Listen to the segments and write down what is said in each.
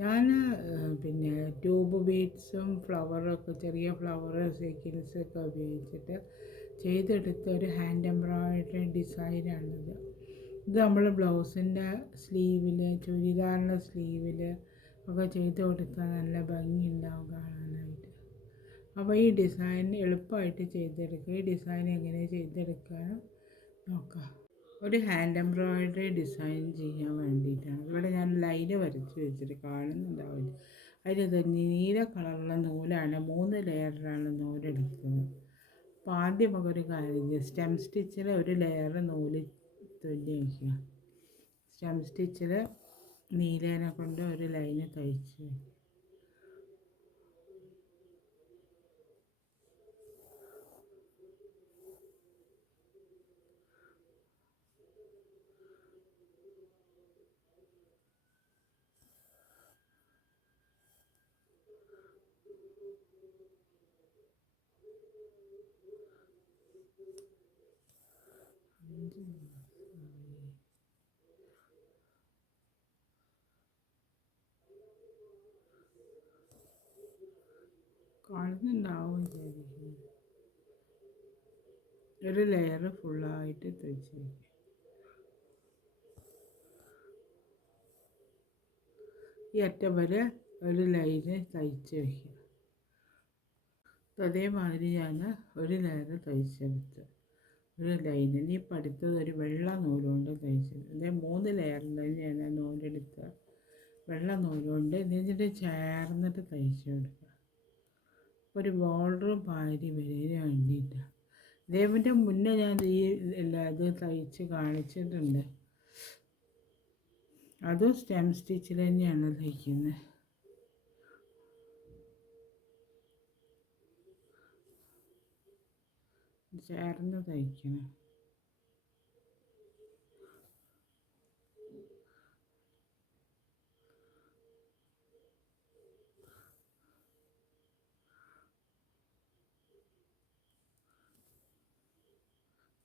ഞാൻ പിന്നെ ട്യൂബ് ബീഡ്സും ഫ്ലവറൊക്കെ ചെറിയ ഫ്ലവർ സീക്വൻസൊക്കെ ഉപയോഗിച്ചിട്ട് ചെയ്തെടുത്ത ഒരു ഹാൻഡ് എംബ്രോയിഡറി ഡിസൈനാണിത്. ഇത് നമ്മൾ ബ്ലൗസിൻ്റെ സ്ലീവിൽ, ചുരിദാറിൻ്റെ സ്ലീവിൽ ഒക്കെ ചെയ്ത് കൊടുത്താൽ നല്ല ഭംഗിയുണ്ടാവും കാണാനായിട്ട്. അപ്പോൾ ഈ ഡിസൈൻ എളുപ്പമായിട്ട് ചെയ്തെടുക്കുക. ഈ ഡിസൈൻ എങ്ങനെ ചെയ്തെടുക്കാൻ നോക്കാം. ഒരു ഹാൻഡ് എംബ്രോയിഡറി ഡിസൈൻ ചെയ്യാൻ വേണ്ടിയിട്ടാണ്. ഇവിടെ ഞാൻ ലൈന് വരച്ച് വെച്ചിട്ട് കാണുന്നുണ്ടാവില്ല. അതിൽ നീല കളറുള്ള നൂലാണ്, 3 ലെയറിലാണ് നൂലെടുക്കുന്നത്. അപ്പോൾ ആദ്യം നമുക്കൊരു കാര്യം ചെയ്യാം. സ്റ്റെം സ്റ്റിച്ചിൽ ഒരു ലെയർ നൂല് തുന്നി വയ്ക്കുക. സ്റ്റെം സ്റ്റിച്ചിൽ നീലേനെ കൊണ്ട് ഒരു ലൈന് തയ്ച്ച് വയ്ക്കുക. കാണുന്നുണ്ടാവും വിചാരിക്കുന്നു. ഒരു ലെയർ ഫുള്ളായിട്ട് തയ്ച്ച് വയ്ക്കുക. ഈ അറ്റം വരെ ഒരു ലൈന് തയ്ച്ച് വയ്ക്കുക. അതേമാതിരി ഞാൻ ഒരു ലെയർ തയ്ച്ചെടുത്ത് ഒരു ലൈന്. ഇനി ഇപ്പം അടുത്തത് ഒരു വെള്ള നൂലുകൊണ്ട് തയ്ച്ചത്. അതേ 3 ലെയറിൽ ഞാൻ നൂലെടുത്ത് വെള്ള നൂലുകൊണ്ട് ഇതിൻ്റെ ചേർന്നിട്ട് തയ്ച്ച് കൊടുക്കുക. ഒരു ബോർഡറും പാരി വരേന് വേണ്ടിയിട്ടാണ്. ഇതേപോലെ മുന്നേ ഞാൻ ഈ ഇത് തയ്ച്ച് കാണിച്ചിട്ടുണ്ട്. അതും സ്റ്റെം സ്റ്റിച്ചിൽ തന്നെയാണ് തയ്ക്കുന്നത്. ചേർന്ന് തയ്ക്കണം.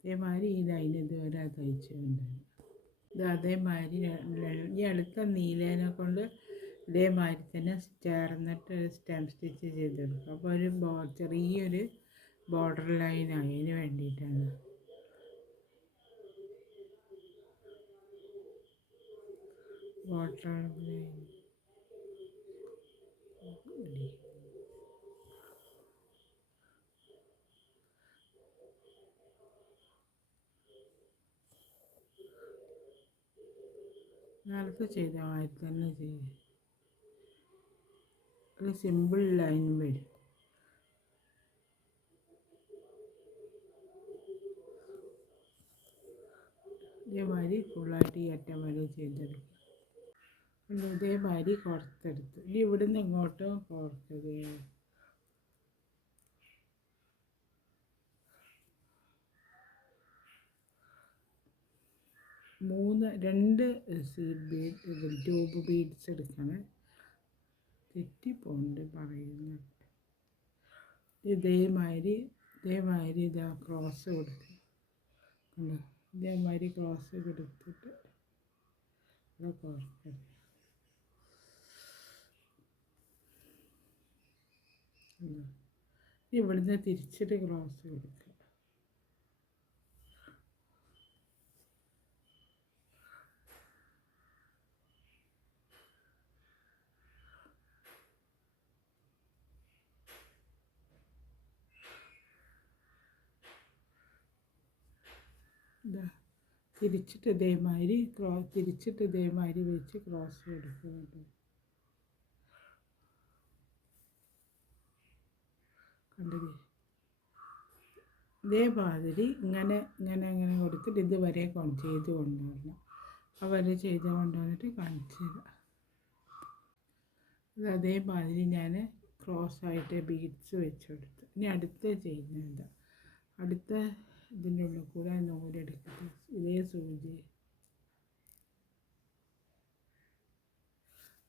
അതേമാതിരി ഈ ലൈൻ ഇതുവരെ തയ്ച്ചിട്ടുണ്ട്. ഇത് അതേമാതിരി ഈ അടുത്ത നീലേനെ കൊണ്ട് ഇതേമാതിരി തന്നെ ചേർന്നിട്ട് സ്റ്റെം സ്റ്റിച്ച് ചെയ്തെടുക്കും. അപ്പോൾ ഒരു ചെറിയൊരു ബോർഡർ ലൈനായി. അതിന് വേണ്ടിയിട്ടാണ്. ബോർഡർ ലൈൻ നേരത്തെ ചെയ്ത മാതിരി തന്നെ ചെയ്യും. ഒരു സിമ്പിൾ ലൈൻ വരും. ഇതേമാതിരി ഫുള്ളായിട്ട് ഈ അറ്റം വരെ ചെയ്തെടുക്കും. ഇതേമാതിരി കോർത്തെടുത്ത് ഇനി ഇവിടുന്ന് ഇങ്ങോട്ട് കോർത്തത്. 2 ട്യൂബ് ബീഡ്സ് എടുക്കണം. തെറ്റിപ്പോണ്ട് പറയുന്നത്. ഇതേമാതിരി ഇതാ ക്രോസ് കൊടുക്കുക. ഇതേമാതിരി ക്രോസ് കൊടുത്തിട്ട് ഇവിടെ കോർക്കണം. ഇവിടുന്ന് തിരിച്ചിട്ട് ക്രോസ് കൊടുക്കുക. തിരിച്ചിട്ട് ഇതേമാതിരി വെച്ച് ക്രോസ് കൊടുക്കുന്നുണ്ട്. കണ്ടില്ലേ? ഇതേമാതിരി ഇങ്ങനെ കൊടുത്തിട്ട് ഇതുവരെ ചെയ്ത് കൊണ്ടുവരണം. അവരെ ചെയ്ത് കൊണ്ടുവന്നിട്ട് കാണിച്ചു തരാം. ഇത് അതേമാതിരി ഞാൻ ക്രോസായിട്ട് ബീഡ്സ് വെച്ചെടുത്ത്. ഇനി അടുത്ത ചെയ്യുന്നത് അടുത്ത ഇതിൻ്റെ ഉള്ളിൽ കൂടെ നൂലെടുത്തിട്ട് ഇതേ സൂചി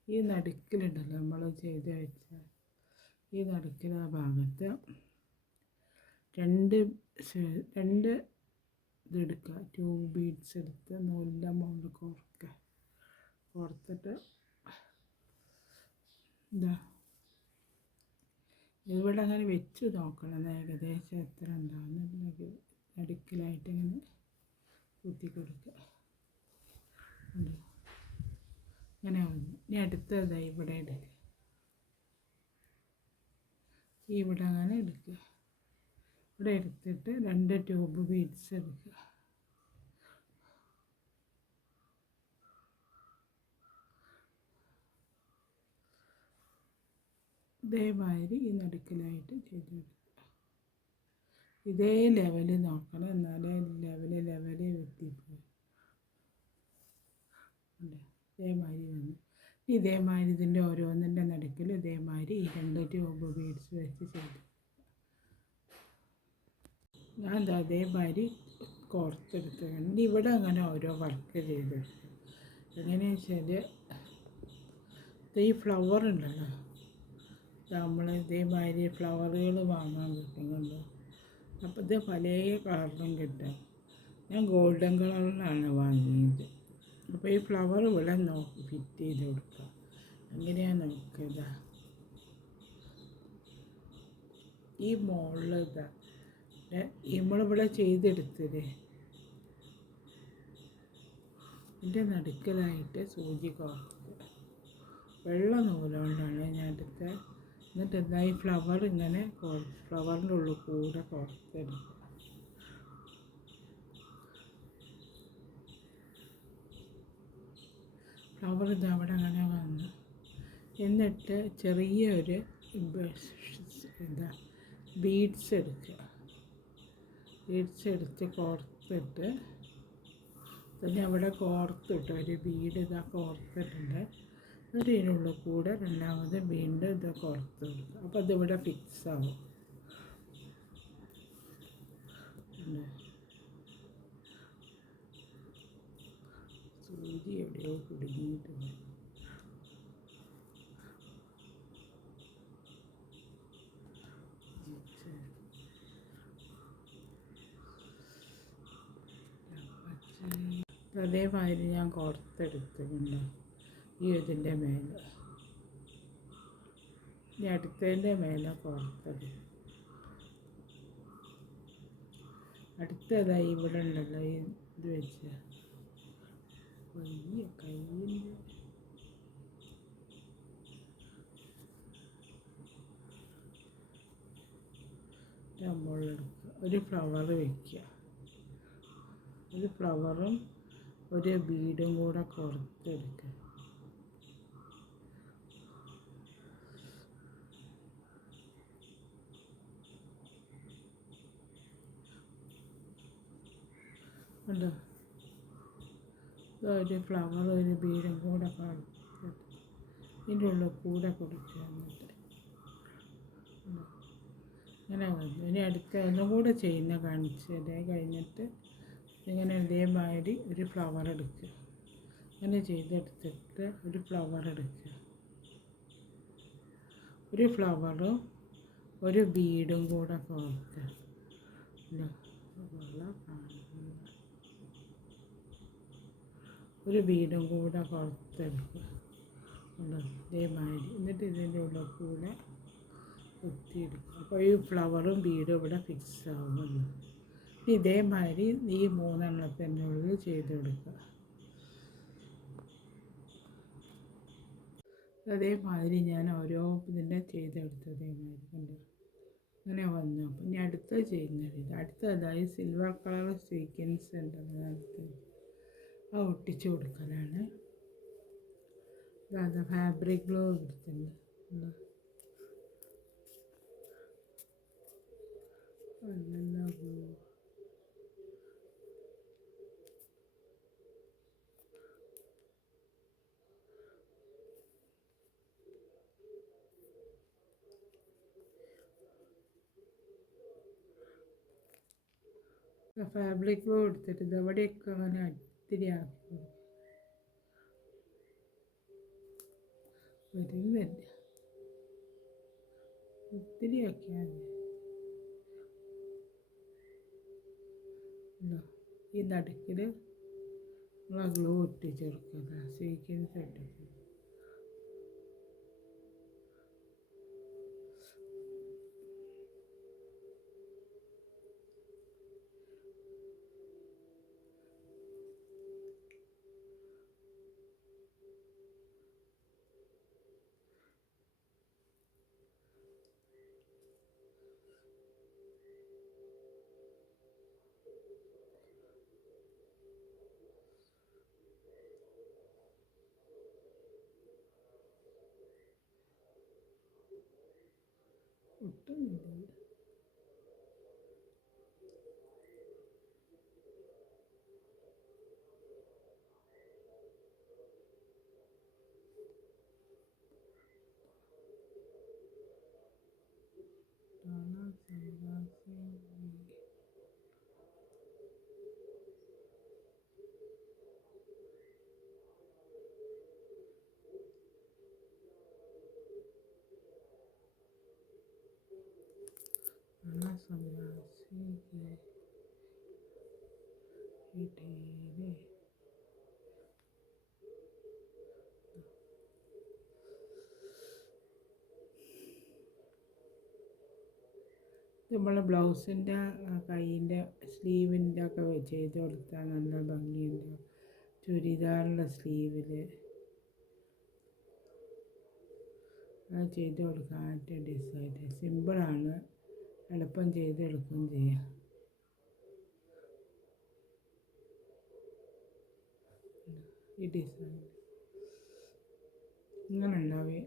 ഈ നടുക്കിലുണ്ടല്ലോ നമ്മൾ ചെയ്ത് വെച്ച ഈ നടുക്കിൽ ആ ഭാഗത്ത് രണ്ട് ഇതെടുക്കുക. ട്യൂബ് ബീഡ്സ് എടുത്ത് നൂലിൻ്റെ മുകളിൽ കോർത്തിട്ട് ഇതാ ഇവിടെ അങ്ങനെ വെച്ച് നോക്കണം ഏകദേശം എത്ര ഉണ്ടാകുന്ന നടുക്കിലായിട്ട് ഇങ്ങനെ കുത്തി കൊടുക്കുക. ഇങ്ങനെ വന്നു. ഇനി അടുത്തതായി ഇവിടെ എടുക്കുക. ഇവിടെ അങ്ങനെ എടുക്കുക. ഇവിടെ എടുത്തിട്ട് 2 ട്യൂബ് ബീഡ്സ് എടുക്കുക. ഇതേമാതിരി ഈ നടുക്കിലായിട്ട് ചെയ്ത് കൊടുക്കുക. ഇതേ ലെവല് നോക്കണം, എന്നാലേ ലെവല് വെട്ടിപ്പോയി. ഇതേമാതിരി വന്നു. ഇതേമാതിരി ഇതിൻ്റെ ഓരോന്നിൻ്റെ നടുക്കിൽ ഇതേമാതിരി ഈ 2 ട്യൂബ് ബീഡ്സ് വെച്ച് ചെയ്തു. ഞാൻ അതേമാതിരി കോർത്തെടുത്തുകൊണ്ട് ഇവിടെ അങ്ങനെ ഓരോ വർക്ക് ചെയ്തെടുക്കും. എങ്ങനെയാണെന്ന് വെച്ചാൽ ഈ ഫ്ലവർ ഉണ്ടല്ലോ, നമ്മൾ ഇതേമാതിരി ഫ്ലവറുകൾ വാങ്ങാൻ കിട്ടുന്നുണ്ടോ. അപ്പോൾ ഇത് പല കളറിലും കിട്ടും. ഞാൻ ഗോൾഡൻ കളറിലാണ് വാങ്ങിയത്. അപ്പോൾ ഈ ഫ്ലവർ ഇവിടെ ഫിറ്റ് ചെയ്ത് കൊടുക്കുക. എങ്ങനെയാണ് നോക്കുക, ഈ മുകളിൽ നമ്മളിവിടെ ചെയ്തെടുത്തത് ഇതിൻ്റെ നടുക്കലായിട്ട് സൂചി കോർക്കുക. വെള്ള നൂലുകൊണ്ടാണ് ഞാൻ എടുത്തത്. എന്നിട്ട് എന്താ ഈ ഫ്ലവർ ഇങ്ങനെ ഫ്ലവറിൻ്റെ ഉള്ളിൽ കൂടെ കോർത്തെടുക്കുക. ഫ്ലവർ ഇത് അവിടെ അങ്ങനെ വന്നു. എന്നിട്ട് ചെറിയൊരു ബീഡ്സ് എടുക്കുക. ബീഡ്സ് എടുത്ത് കോർത്തിട്ട് പിന്നെ അവിടെ കോർത്തിട്ട് ഒരു ബീഡ് ഇതാ കോർത്തിട്ടുണ്ട്. എന്നിട്ട് ഇതിനുള്ളിൽ കൂടെ രണ്ടാമത് വീണ്ടും ഇത് കോർത്ത് കൊടുക്കുക. അപ്പോൾ അതിവിടെ ഫിക്സ് ആവും. സൂചി എവിടെയോ കുടുങ്ങിയിട്ടുണ്ട്. അതേമാതിരി ഞാൻ കോർത്തെടുത്തിട്ടുണ്ട് ഈ ഇതിൻ്റെ മേലെ. ഇനി അടുത്തതിൻ്റെ മേലെ കോർത്തെടുക്കും. അടുത്തതായി ഇവിടെ ഉണ്ടല്ലോ ഈ ഇത് വെച്ച് കയ്യിൻ്റെ മുകളിലെടുക്കുക. ഒരു ഫ്ലവർ വയ്ക്കുക. ഒരു ഫ്ലവറും ഒരു ബീഡും കൂടെ കോർത്തെടുക്കുക. ഉണ്ടോ, ഒരു ഫ്ലവർ ഒരു ബീഡും കൂടെ കോർത്തിട്ട് ഇതിൻ്റെ ഉള്ളിൽ കൂടെ കൊടുക്കുക. എന്നിട്ട് ഇങ്ങനെ വന്നു. ഇനി അടുത്ത ഒന്നും കൂടെ ചെയ്യുന്ന കാണിച്ചത് കഴിഞ്ഞിട്ട് ഇങ്ങനെ ഇതേമാതിരി ഒരു ഫ്ലവർ എടുക്കുക. അങ്ങനെ ചെയ്തെടുത്തിട്ട് ഒരു ഫ്ലവർ എടുക്കുക. ഒരു ഫ്ലവറും ഒരു ബീഡും കൂടെ കോർക്കുക. ഒരു ബീഡും കൂടെ കോർത്തെടുക്കുക. ഇതേമാതിരി. എന്നിട്ട് ഇതിൻ്റെ ഉള്ളിൽ കൂടെ കുത്തിയെടുക്കുക. അപ്പോൾ ഈ ഫ്ലവറും ബീഡും ഇവിടെ ഫിക്സ് ആവുമല്ലോ. ഇതേമാതിരി ഈ 3 എണ്ണത്തിനുള്ളിൽ ചെയ്തെടുക്കുക. അതേമാതിരി ഞാൻ ഓരോ ഇതിൻ്റെ ചെയ്തെടുത്തത് അതേമാതിരി കണ്ടു. അങ്ങനെ വന്നു. അപ്പം ഇനി അടുത്ത ചെയ്യുന്നത് അടുത്തതായി സിൽവർ കളർ സീക്വൻസ് ഉണ്ടല്ലോ, അടുത്തത് അത് ഒട്ടിച്ച് കൊടുക്കലാണ്. അതാ ഫാബ്രിക് ഗ്ലോ എടുത്തിട്ടുണ്ട്. ഫാബ്രിക് ഗ്ലോ എടുത്തിട്ട് ഇതവിടെയൊക്കെ അങ്ങനെ ഒത്തിരി ആക്കി വരുന്നില്ല. ഒത്തിരി ആക്കിയാൽ ഈ നടുക്കിൽ നമ്മൾ ഗ്ലൂ ഒട്ടിച്ചെടുക്കുക. സീക്വൻസ് ഒട്ടിച്ച് ഒട്ടുമില്ല. നമ്മളെ ബ്ലൗസിൻ്റെ കൈയിൻ്റെ സ്ലീവിൻ്റെ ഒക്കെ ചെയ്ത് കൊടുത്താൽ നല്ല ഭംഗിയുണ്ടാവും. ചുരിദാറിൻ്റെ സ്ലീവിൽ അത് ചെയ്ത് കൊടുക്കാനായിട്ട് ഡിസൈൻ സിമ്പിളാണ്, എളുപ്പം ചെയ്തെടുക്കുകയും ചെയ്യാം. ഈ ഡിസൈൻ ഇങ്ങനെ ഉണ്ടാവും.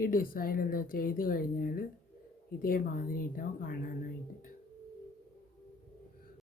ഈ ഡിസൈൻ എന്താ ചെയ്ത് കഴിഞ്ഞാൽ ഇതേമാതിരി ഉണ്ടാവും കാണാനായിട്ട്.